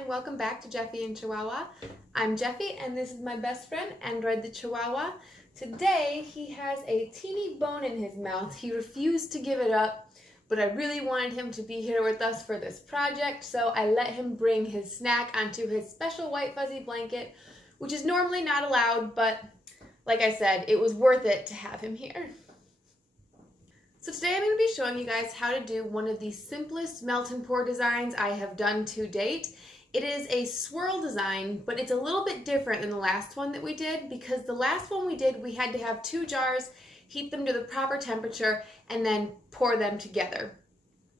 and welcome back to Jeffy and Chihuahua. I'm Jeffy and this is my best friend, Android the Chihuahua. Today he has a teeny bone in his mouth. He refused to give it up, but I really wanted him to be here with us for this project, so I let him bring his snack onto his special white fuzzy blanket, which is normally not allowed, but like I said, it was worth it to have him here. So today I'm going to be showing you guys how to do one of the simplest melt and pour designs I have done to date. It is a swirl design, but it's a little bit different than the last one that we did, because the last one we did, we had to have 2 jars, heat them to the proper temperature, and then pour them together.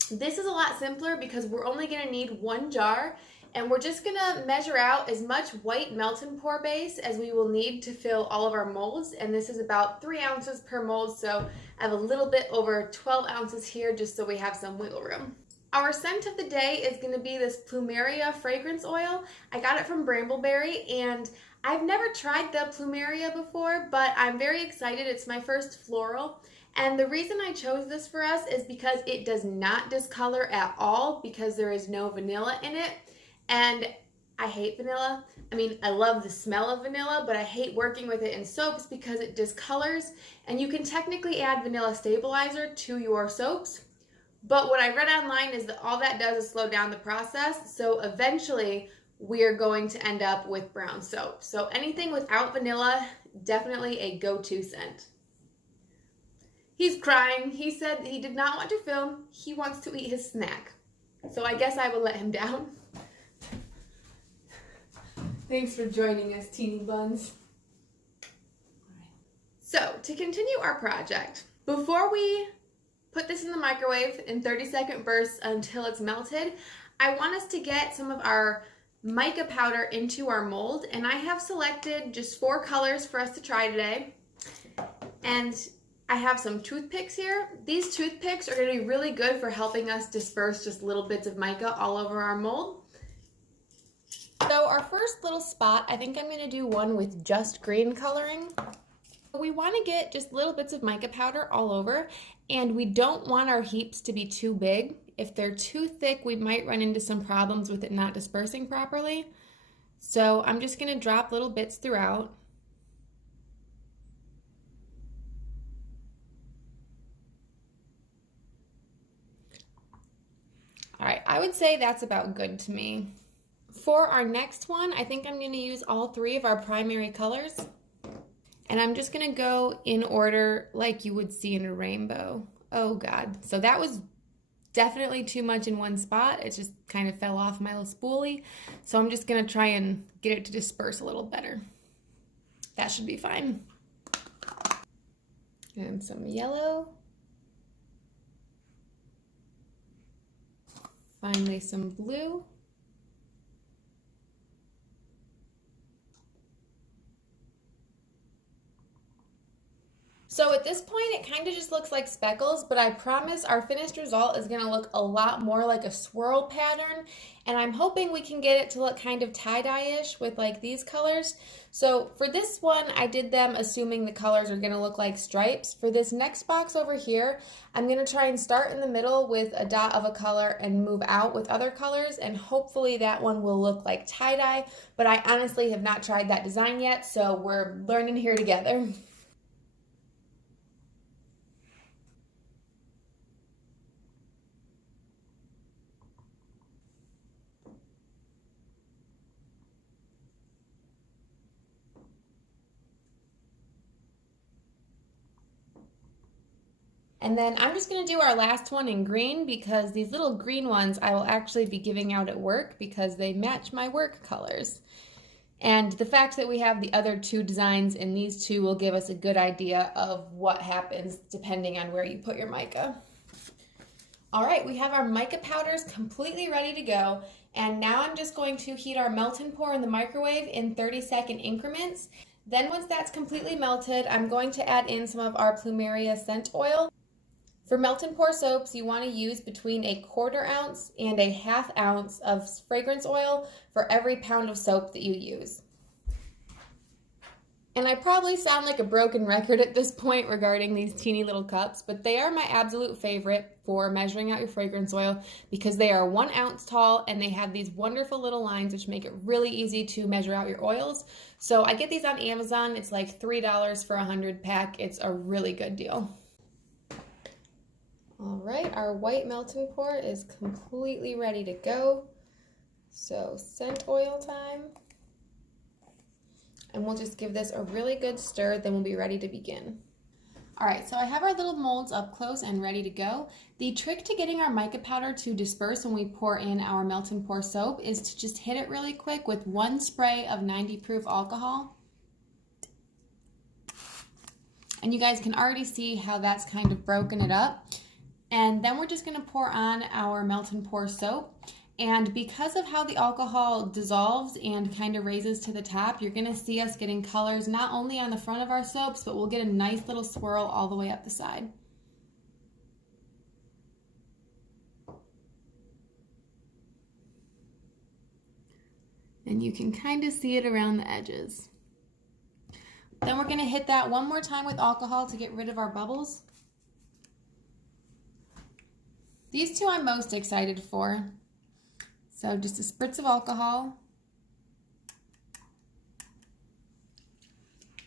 This is a lot simpler because we're only going to need 1 jar, and we're just going to measure out as much white melt and pour base as we will need to fill all of our molds, and this is about 3 ounces per mold, so I have a little bit over 12 ounces here just so we have some wiggle room. Our scent of the day is going to be this Plumeria fragrance oil. I got it from Brambleberry, and I've never tried the Plumeria before, but I'm very excited. It's my first floral. And the reason I chose this for us is because it does not discolor at all because there is no vanilla in it. And I hate vanilla. I mean, I love the smell of vanilla, but I hate working with it in soaps because it discolors. And you can technically add vanilla stabilizer to your soaps. But what I read online is that all that does is slow down the process. So eventually we're going to end up with brown soap. So anything without vanilla, definitely a go-to scent. He's crying. He said he did not want to film. He wants to eat his snack. So I guess I will let him down. Thanks for joining us, teeny buns. So, to continue our project, before we put this in the microwave in 30-second bursts until it's melted, I want us to get some of our mica powder into our mold, and I have selected just 4 colors for us to try today. And I have some toothpicks here. These toothpicks are going to be really good for helping us disperse just little bits of mica all over our mold. So our first little spot, I think I'm going to do one with just green coloring. We want to get just little bits of mica powder all over, and we don't want our heaps to be too big. If they're too thick, we might run into some problems with it not dispersing properly. So I'm just going to drop little bits throughout. All right, I would say that's about good to me. For our next one, I think I'm going to use all 3 of our primary colors. And I'm just going to go in order like you would see in a rainbow. Oh God. So that was definitely too much in one spot. It just kind of fell off my little spoolie. So I'm just going to try and get it to disperse a little better. That should be fine. And some yellow. Finally some blue. So at this point, it kind of just looks like speckles, but I promise our finished result is going to look a lot more like a swirl pattern, and I'm hoping we can get it to look kind of tie-dye-ish with like these colors. So for this one, I did them assuming the colors are going to look like stripes. For this next box over here, I'm going to try and start in the middle with a dot of a color and move out with other colors, and hopefully that one will look like tie-dye, but I honestly have not tried that design yet, so we're learning here together. And then I'm just going to do our last one in green because these little green ones I will actually be giving out at work because they match my work colors. And the fact that we have the other 2 designs in these 2 will give us a good idea of what happens depending on where you put your mica. All right, we have our mica powders completely ready to go. And now I'm just going to heat our melt and pour in the microwave in 30-second increments. Then once that's completely melted, I'm going to add in some of our Plumeria scent oil. For melt and pour soaps, you want to use between a 1/4 ounce and a 1/2 ounce of fragrance oil for every pound of soap that you use. And I probably sound like a broken record at this point regarding these teeny little cups, but they are my absolute favorite for measuring out your fragrance oil because they are 1 ounce tall and they have these wonderful little lines which make it really easy to measure out your oils. So I get these on Amazon. It's like $3 for a 100 pack. It's a really good deal. All right, our white melt and pour is completely ready to go. So scent oil time. And we'll just give this a really good stir, then we'll be ready to begin. All right, so I have our little molds up close and ready to go. The trick to getting our mica powder to disperse when we pour in our melt and pour soap is to just hit it really quick with 1 spray of 90 proof alcohol. And you guys can already see how that's kind of broken it up. And then we're just gonna pour on our melt and pour soap. And because of how the alcohol dissolves and kind of raises to the top, you're gonna see us getting colors not only on the front of our soaps, but we'll get a nice little swirl all the way up the side. And you can kind of see it around the edges. Then we're gonna hit that one more time with alcohol to get rid of our bubbles. These two I'm most excited for. So just a spritz of alcohol.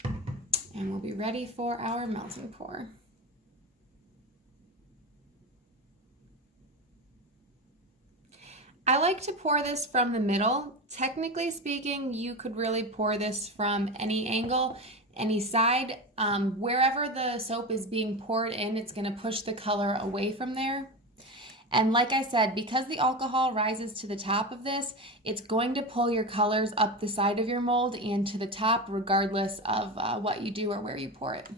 And we'll be ready for our melt and pour. I like to pour this from the middle. Technically speaking, you could really pour this from any angle, any side. Wherever the soap is being poured in, it's going to push the color away from there. And like I said, because the alcohol rises to the top of this, it's going to pull your colors up the side of your mold and to the top regardless of what you do or where you pour it.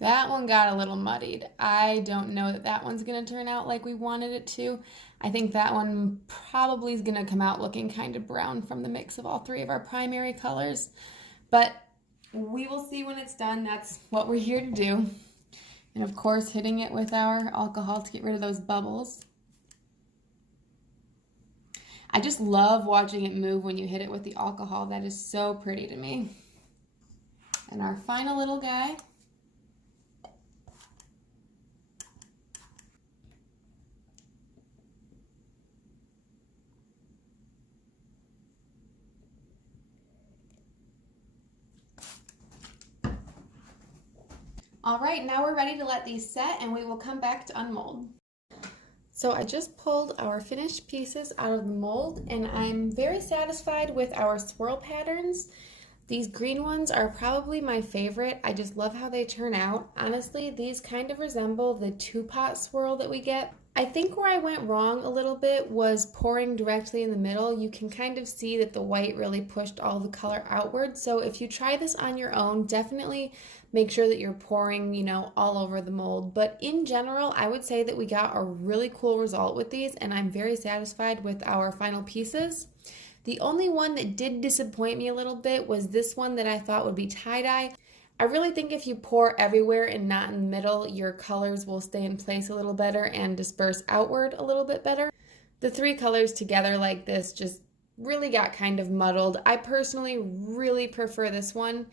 That one got a little muddied. I don't know that that one's gonna turn out like we wanted it to. I think that one probably is gonna come out looking kind of brown from the mix of all 3 of our primary colors. But we will see when it's done. That's what we're here to do. And of course, hitting it with our alcohol to get rid of those bubbles. I just love watching it move when you hit it with the alcohol. That is so pretty to me. And our final little guy. All right, now we're ready to let these set and we will come back to unmold. So I just pulled our finished pieces out of the mold and I'm very satisfied with our swirl patterns. These green ones are probably my favorite. I just love how they turn out. Honestly, these kind of resemble the 2-pot swirl that we get. I think where I went wrong a little bit was pouring directly in the middle. You can kind of see that the white really pushed all the color outward. So if you try this on your own, definitely make sure that you're pouring, you know, all over the mold. But in general, I would say that we got a really cool result with these and I'm very satisfied with our final pieces. The only one that did disappoint me a little bit was this one that I thought would be tie-dye. I really think if you pour everywhere and not in the middle, your colors will stay in place a little better and disperse outward a little bit better. The 3 colors together like this just really got kind of muddled. I personally really prefer this one.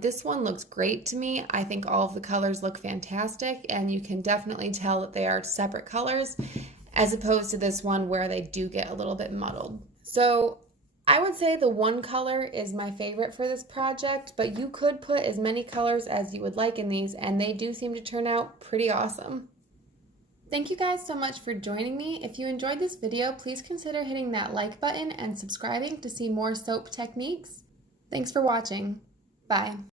This one looks great to me. I think all of the colors look fantastic and you can definitely tell that they are separate colors as opposed to this one where they do get a little bit muddled. So I would say the 1 color is my favorite for this project, but you could put as many colors as you would like in these, and they do seem to turn out pretty awesome. Thank you guys so much for joining me. If you enjoyed this video, please consider hitting that like button and subscribing to see more soap techniques. Thanks for watching. Bye.